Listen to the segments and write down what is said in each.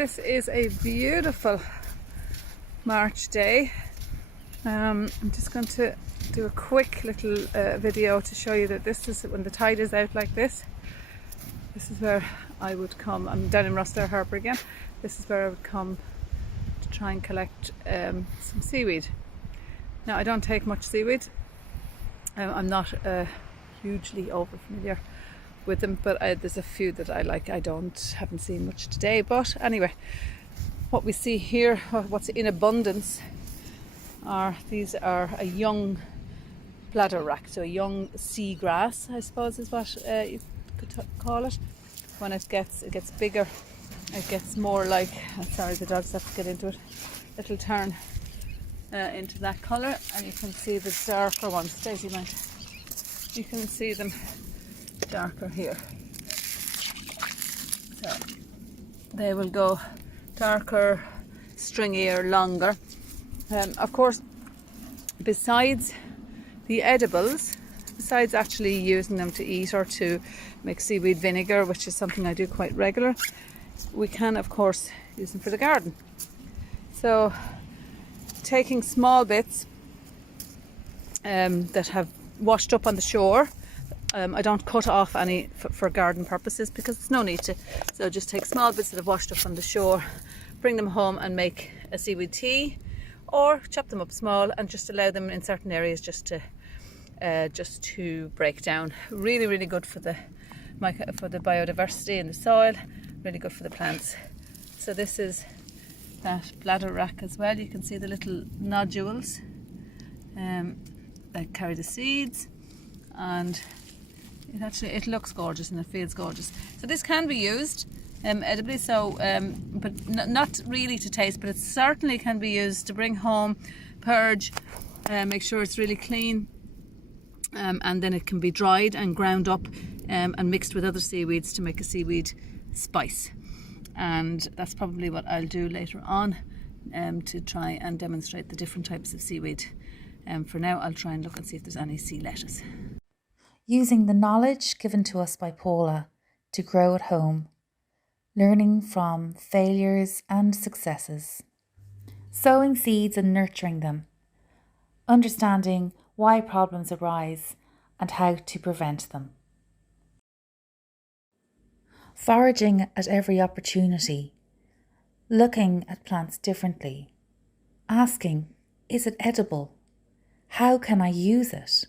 This is a beautiful March day. I'm just going to do a quick little video to show you that this is when the tide is out like this. This is where I would come. I'm down in Rossdale Harbour again. This is where I would come to try and collect some seaweed. Now, I don't take much seaweed. I'm not hugely over familiar with them, but there's a few that I like. Haven't seen much today, but anyway, what we see here, what's in abundance, these are a young bladder wrack, so a young seagrass, I suppose is what you could call it. When it gets bigger, it gets more like, sorry, the dogs have to get into it, it'll turn into that colour, and you can see the darker ones. Daisy, mind, you can see them darker here, so they will go darker, stringier, longer. Of course, besides the edibles, besides actually using them to eat or to make seaweed vinegar, which is something I do quite regular, we can of course use them for the garden. So taking small bits that have washed up on the shore, I don't cut off any for garden purposes because there's no need to. So just take small bits that have washed up on the shore, bring them home and make a seaweed tea, or chop them up small and just allow them in certain areas just to break down. Really, really good for the biodiversity in the soil, really good for the plants. So this is that bladder wrack as well. You can see the little nodules that carry the seeds, and it looks gorgeous and it feels gorgeous. So this can be used edibly, so but not really to taste, but it certainly can be used to bring home, purge, make sure it's really clean, and then it can be dried and ground up and mixed with other seaweeds to make a seaweed spice. And that's probably what I'll do later on, to try and demonstrate the different types of seaweed. For now, I'll try and look and see if there's any sea lettuce. Using the knowledge given to us by Paula to grow at home, learning from failures and successes, sowing seeds and nurturing them, understanding why problems arise and how to prevent them. Foraging at every opportunity, looking at plants differently, asking, is it edible? How can I use it?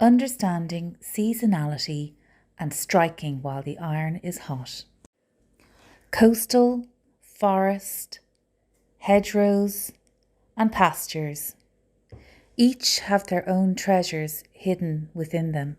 Understanding seasonality and striking while the iron is hot. Coastal, forest, hedgerows and pastures, each have their own treasures hidden within them.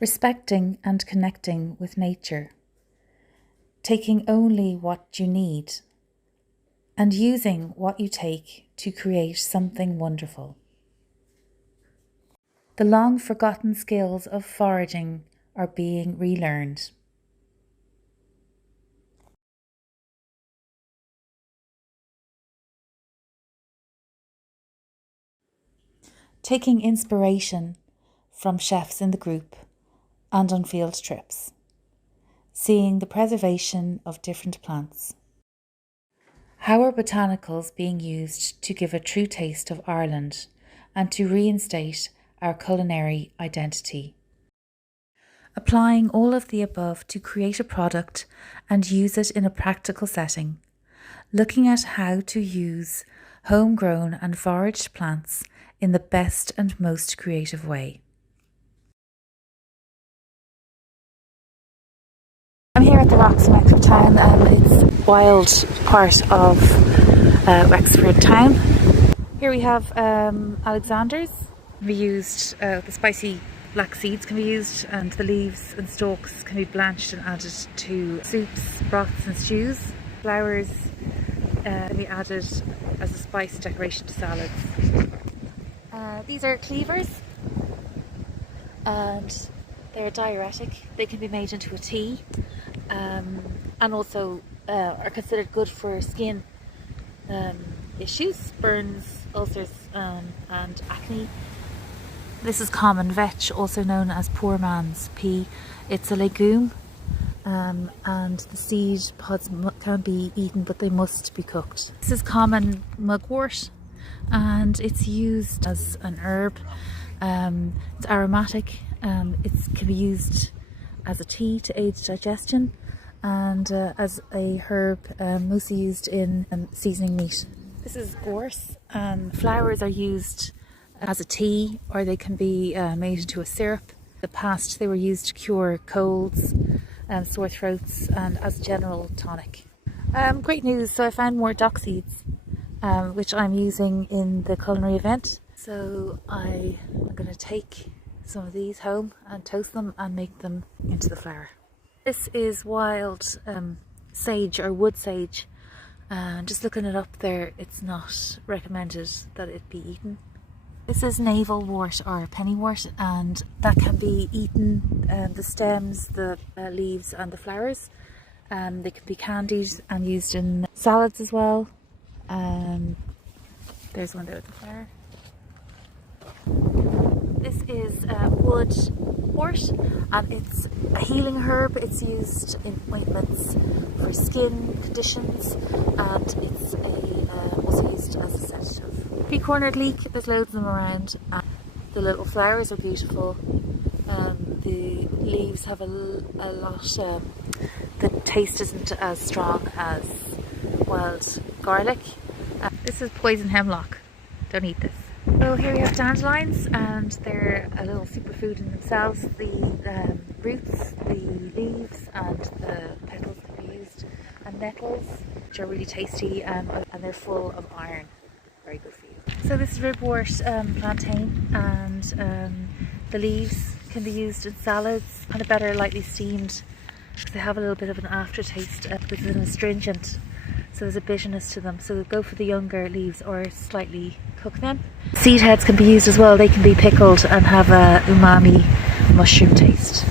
Respecting and connecting with nature, taking only what you need and using what you take to create something wonderful. The long forgotten skills of foraging are being relearned. Taking inspiration from chefs in the group and on field trips, seeing the preservation of different plants. How are botanicals being used to give a true taste of Ireland and to reinstate our culinary identity? Applying all of the above to create a product and use it in a practical setting, looking at how to use homegrown and foraged plants in the best and most creative way. I'm here at the Rocks in Wexford Town, and it's a wild part of Wexford Town. Here we have Alexander's. Can be used, the spicy black seeds can be used, and the leaves and stalks can be blanched and added to soups, broths and stews. Flowers can be added as a spice decoration to salads. These are cleavers, and they're diuretic. They can be made into a tea, and also are considered good for skin issues, burns, ulcers and acne. This is common vetch, also known as poor man's pea. It's a legume and the seed pods can be eaten, but they must be cooked. This is common mugwort, and it's used as an herb. It's aromatic. It can be used as a tea to aid digestion, and as a herb, mostly used in seasoning meat. This is gorse, and flowers are used as a tea, or they can be made into a syrup. In the past, they were used to cure colds, sore throats, and as a general tonic. Great news, so I found more dock seeds, which I'm using in the culinary event. So I am going to take some of these home and toast them and make them into the flour. This is wild sage or wood sage. Just looking it up there, it's not recommended that it be eaten. This is navelwort or pennywort, and that can be eaten, the stems, the leaves and the flowers. They can be candied and used in salads as well. There's one there with the flower. This is woodwort, and it's a healing herb. It's used in ointments for skin conditions, and it's also used as a sedative. Three-cornered leek, there's loads of them around. The little flowers are beautiful. The leaves have a lot, the taste isn't as strong as wild garlic. This is poison hemlock, don't eat this. So here we have dandelions, and they're a little superfood in themselves. The roots, the leaves and the petals can be used, and nettles, which are really tasty, and they're full of iron. Very good for you. So this is ribwort plantain, and the leaves can be used in salads, kind of better lightly steamed because they have a little bit of an aftertaste with an astringent, so there's a bitterness to them. So go for the younger leaves or slightly cook them. Seed heads can be used as well. They can be pickled and have a umami mushroom taste.